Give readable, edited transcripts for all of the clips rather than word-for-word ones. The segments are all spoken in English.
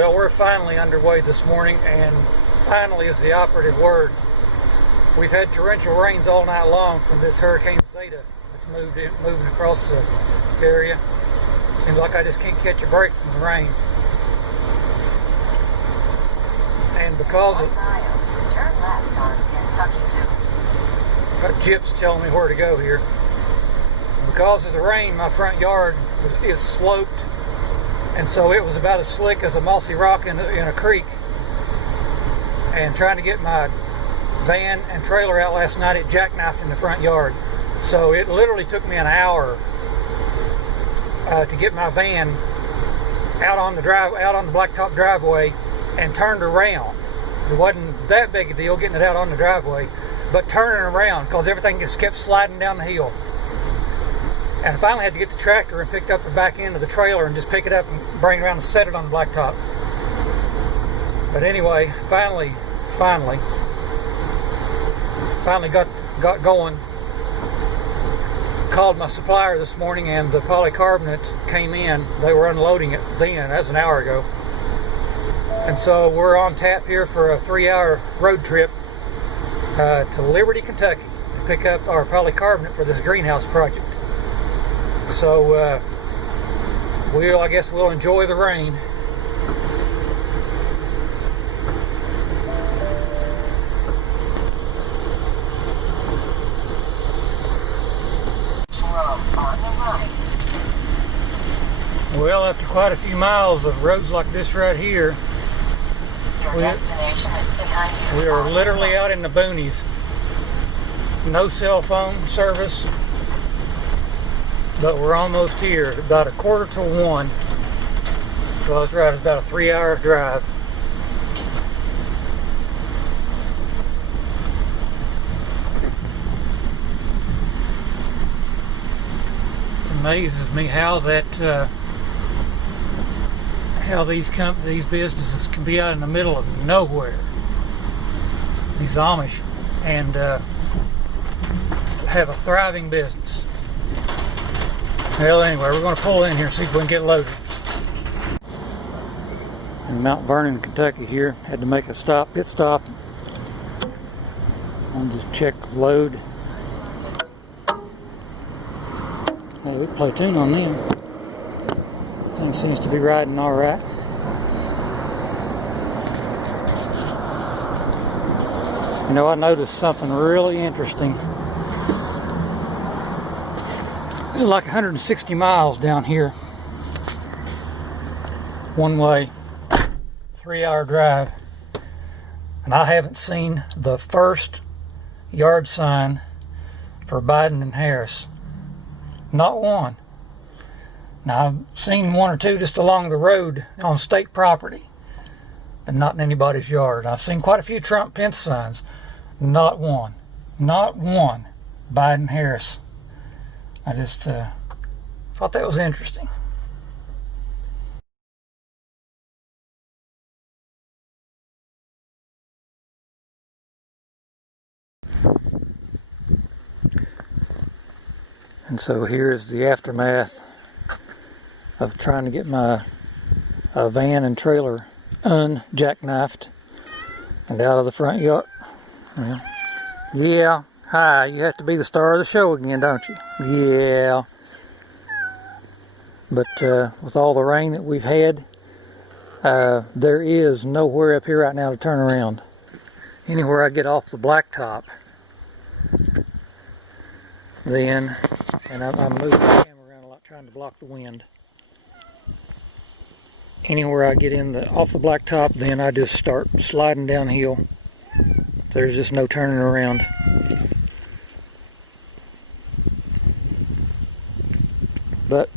Well, we're finally underway this morning, and finally is the operative word. We've had torrential rains all night long from this Hurricane Zeta that's moving across the area. Seems like I just can't catch a break from the rain. And because of turn left on Kentucky 2. got gyps telling me where to go here. Because of the rain, my front yard is sloped, and so it was about as slick as a mossy rock in a creek. And trying to get my van and trailer out last night, it jackknifed in the front yard. So it literally took me an hour to get my van out on the blacktop driveway and turned around. It wasn't that big a deal getting it out on the driveway, but turning around because everything just kept sliding down the hill. And I finally had to get the tractor and picked up the back end of the trailer and just pick it up and bring it around and set it on the blacktop. But anyway, finally got going. Called my supplier this morning, and the polycarbonate came in. They were unloading it then. That was an hour ago. And so we're on tap here for a 3-hour road trip to Liberty, Kentucky to pick up our polycarbonate for this greenhouse project. So I guess we'll enjoy the rain. Well, after quite a few miles of roads like this right here, destination is behind you. we are literally out in the boonies. No cell phone service, but we're almost here. About 1:45. So I was right, it's about a 3-hour drive. It amazes me how how these businesses can be out in the middle of nowhere, these Amish, and have a thriving business. Well, anyway, we're going to pull in here and see if we can get loaded. In Mount Vernon, Kentucky here, had to make a pit stop. I'll just check load. Hey, we play tune on them. Thing seems to be riding all right. You know, I noticed something really interesting. It's like 160 miles down here, one way, 3-hour drive, and I haven't seen the first yard sign for Biden and Harris. Not one. Now, I've seen one or two just along the road on state property, but not in anybody's yard. I've seen quite a few Trump-Pence signs. Not one. Not one Biden-Harris. I just thought that was interesting. And so here is the aftermath of trying to get my van and trailer unjackknifed and out of the front yard. Well, yeah, hi, you have to be the star of the show again, don't you? Yeah. But with all the rain that we've had, there is nowhere up here right now to turn around. Anywhere I get off the blacktop, then, and I'm moving the camera around a lot trying to block the wind. Anywhere I get off the blacktop, then I just start sliding downhill. There's just no turning around. But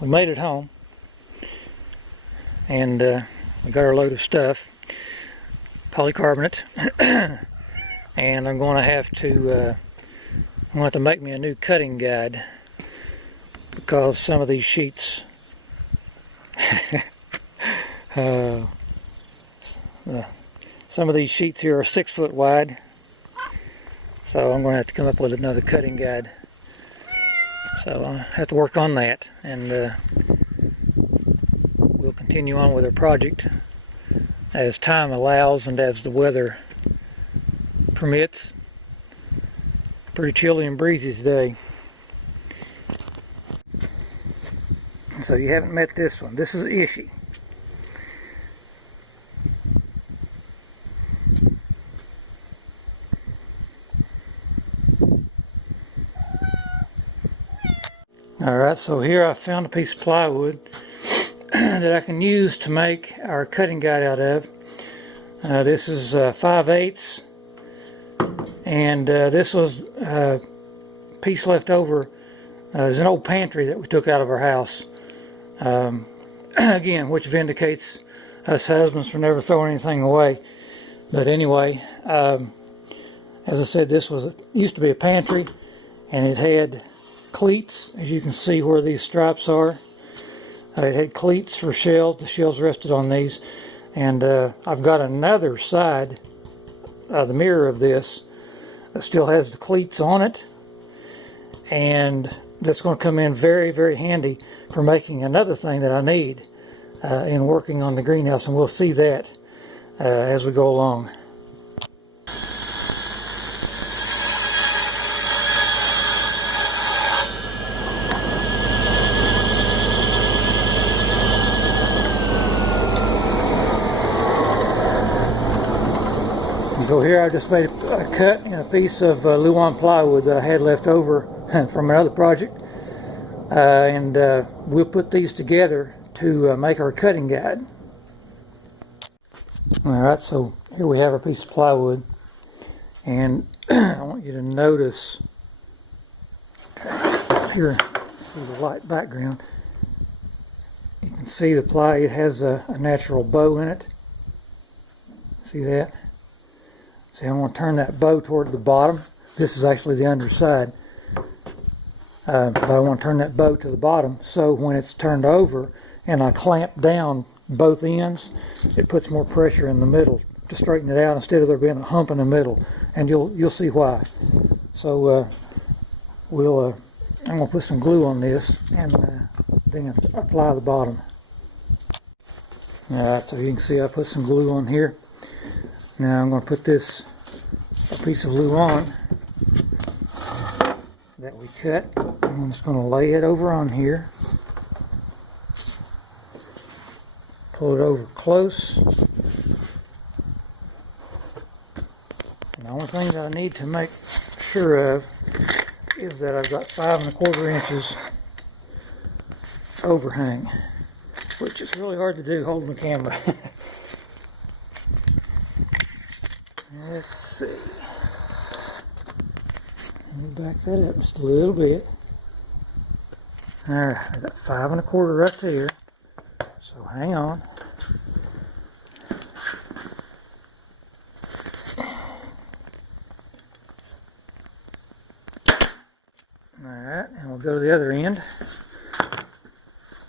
we made it home, and we got our load of stuff, polycarbonate, and I'm going to have to make me a new cutting guide, because some of these sheets some of these sheets here are 6 foot wide, so I'm going to have to come up with another cutting guide. So I have to work on that, and we'll continue on with our project as time allows and as the weather permits. Pretty chilly and breezy today. So you haven't met this one. This is Ishi. Alright, so here I found a piece of plywood that I can use to make our cutting guide out of. This is 5/8, and this was a piece left over. There's an old pantry that we took out of our house. Again, which vindicates us husbands for never throwing anything away. But anyway, as I said, this used to be a pantry, and it had cleats, as you can see where these stripes are. It had cleats for shells. The shells rested on these, and I've got another side, the mirror of this, that still has the cleats on it, and that's going to come in very, very handy for making another thing that I need in working on the greenhouse, and we'll see that as we go along. So here I just made a cut in a piece of Luan plywood that I had left over from another project, and we'll put these together to make our cutting guide. Alright, so here we have our piece of plywood, and I want you to notice here, see the light background, you can see the ply, it has a natural bow in it. See that? See, I'm going to turn that bow toward the bottom. This is actually the underside. But I want to turn that bow to the bottom, so when it's turned over and I clamp down both ends, it puts more pressure in the middle to straighten it out instead of there being a hump in the middle. And you'll see why. So I'm going to put some glue on this and then apply the bottom. Alright, so you can see I put some glue on here. Now I'm going to put a piece of Luan that we cut. I'm just going to lay it over on here. Pull it over close. And the only thing that I need to make sure of is that I've got 5 1/4 inches overhang, which is really hard to do holding the camera. Let's see. Let me back that up just a little bit. Alright, I got 5 1/4 right there. So hang on. Alright, and we'll go to the other end.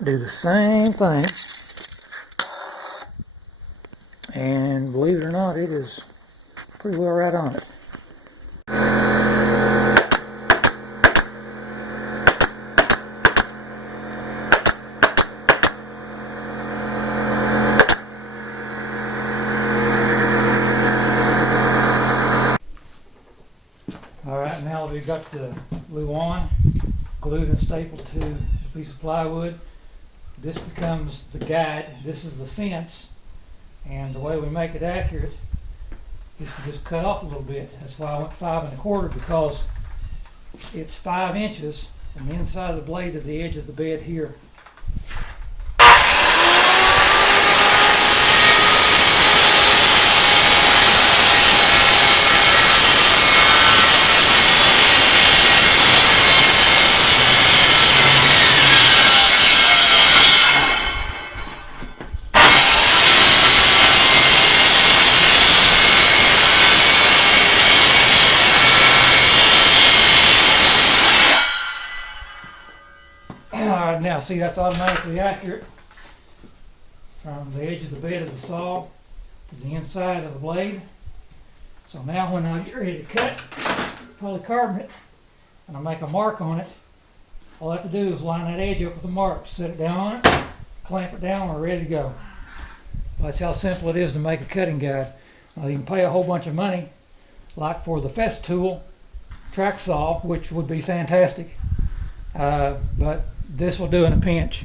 Do the same thing. And believe it or not, it is pretty well right on it. Alright, now that we've got the Luan glued and stapled to a piece of plywood, this becomes the guide. This is the fence, and the way we make it accurate is to just cut off a little bit. That's why I went 5 1/4, because it's 5 inches from the inside of the blade to the edge of the bed here. Alright, now see, that's automatically accurate from the edge of the bed of the saw to the inside of the blade. So now when I get ready to cut polycarbonate and I make a mark on it, all I have to do is line that edge up with a mark, set it down on it, clamp it down, we're ready to go. That's how simple it is to make a cutting guide. You can pay a whole bunch of money, like for the Festool track saw, which would be fantastic, but this will do in a pinch.